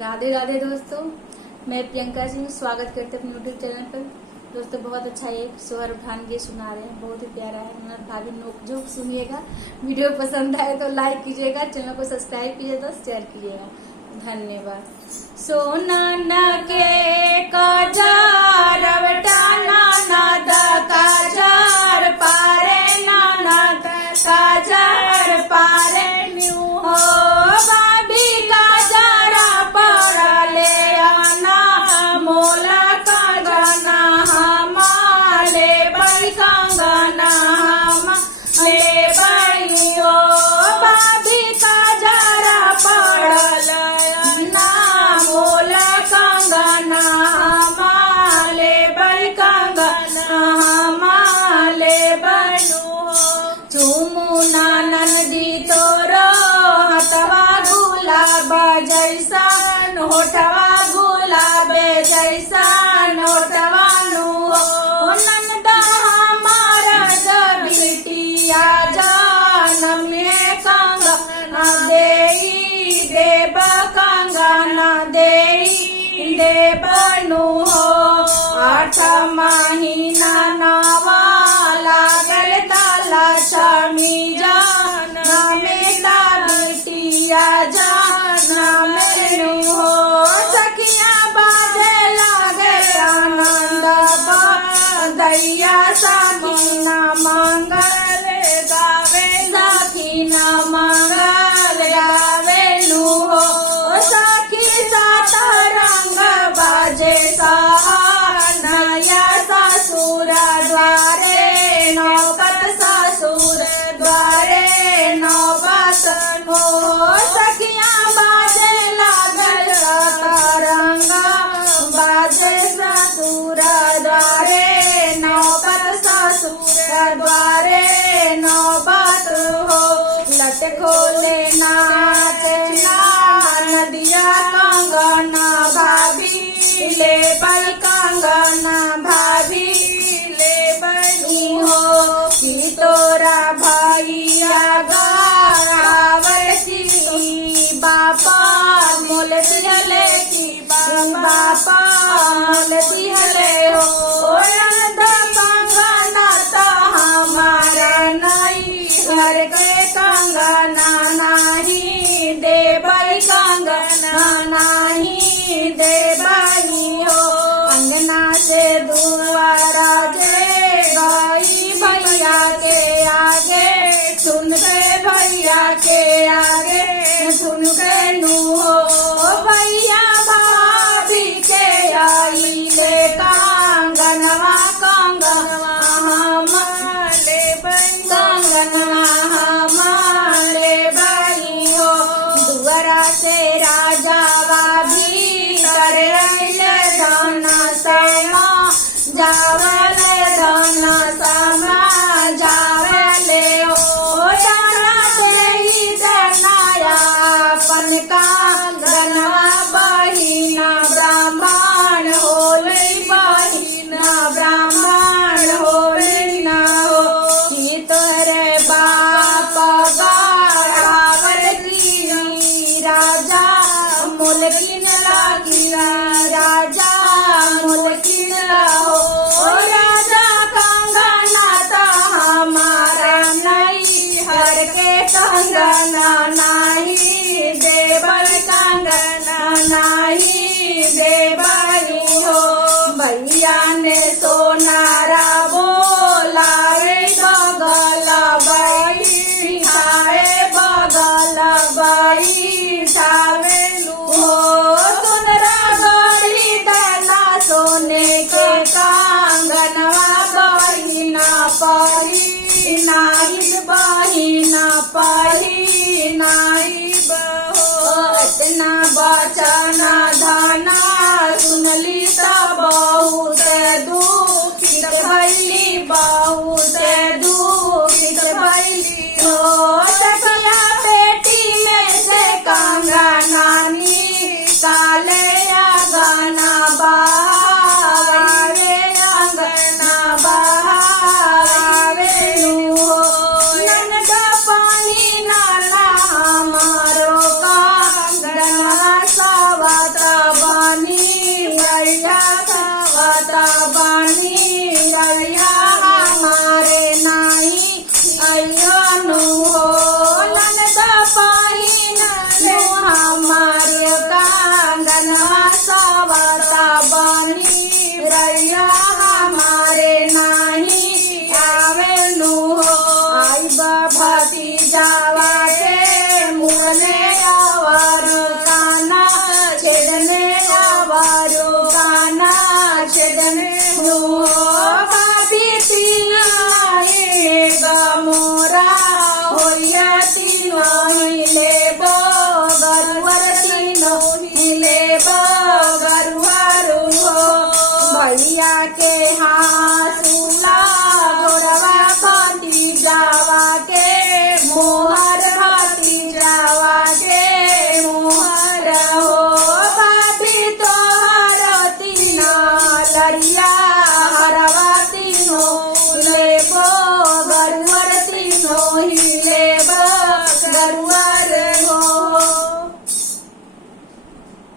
राधे राधे दोस्तों, मैं प्रियंका सिंह स्वागत करते अपने यूट्यूब चैनल पर। दोस्तों बहुत अच्छा एक सोहर उठान के सुना रहे हैं, बहुत ही प्यारा है। ननद भाभी नोक-झोंक सुनिएगा। वीडियो पसंद आए तो लाइक कीजिएगा, चैनल को सब्सक्राइब कीजिएगा, तो शेयर कीजिएगा। धन्यवाद। सोना न के काजार बटाना नद काजार पारे ननद काजार पारे न्यू हो बाबी काजारा पड़ले आना मोला काजना हमारे बड़ी कंगना हमारे बड़ियो बाबी काजारा पड़ल ना मोला कंगना हमारे बड़ी कंगना हमारे बनु चुमू ननदी तोरो हटवा गुलाब जैसा होठवा गुलाब जैसा होठवा नु नंदा हमारा बिटिया जानम में कंगना देई देव कंगना देई देवनु हो 8 महीना नवा लागल ताला छमी जाना मेरा बिटिया जाना मेनू हो सखिया बाजे लागे आनंद दैया साखीना मंगल गावे साखीना मंगल गावे नू हो सखी सात रंग बाजे नया ससुर द्वारे नौकत ससुर द्वारे नौबत हो सखिया बाजे लागल तरंग बाजे ससुर द्वारे नौबत ससुर द्वारे नौबत हो लट खोले नाच नदिया कंगना भाभी ले बल कंगना भाभी ले बनी हो कि तोरा भैया गावती बापा मोल दिहले की बापा मोल दिहले हो नंद कंगना ता हमारा नहीं घर के कंगना नहीं देवई कंगना नहीं देवई हो अंगना से दुआरा जे गई भैया के आगे सुन के भैया के आगे सुन के नू हो भैया भाभी के आई ले कंगनवा कंगनवा हमारे बनी कंगनवा हमारे बनी हो दुआरा से राजा भी करे दाना समा जावल दाना समा जावले हो दाना देही दनाया अपन का गनवा बहिना ब्राह्मण होले बहिना ब्राह्मण होले ना हो कि तोरे बाप गावल की राजा मोल किनला की राजा मोल किनला हो राजा कंगना ता हमारा नहीं हर के कंगना नहीं देवल कंगना नहीं देवली हो भैया ने सोनारा बोला रे बगल बाई खाए बगल बाई खावे हो सुनरा गड़ी दाना सोने के कंगनवा बहिना पही नाई बहिना पही नाई इतना बचना धना सुनली त बहुत दुखित भैली बहुत दुखित भैली हो सखिया पेटी में से कंगना निकाले गाना बहावे अंगना बहावे हो ननद पानी नाला हमारो कंगना साव ले बगरुआरू हो भैया के हासूला गोरवा भाती जावा के मोहर भाती जावा के मोहर हो बाती तोहर तीना लड़िया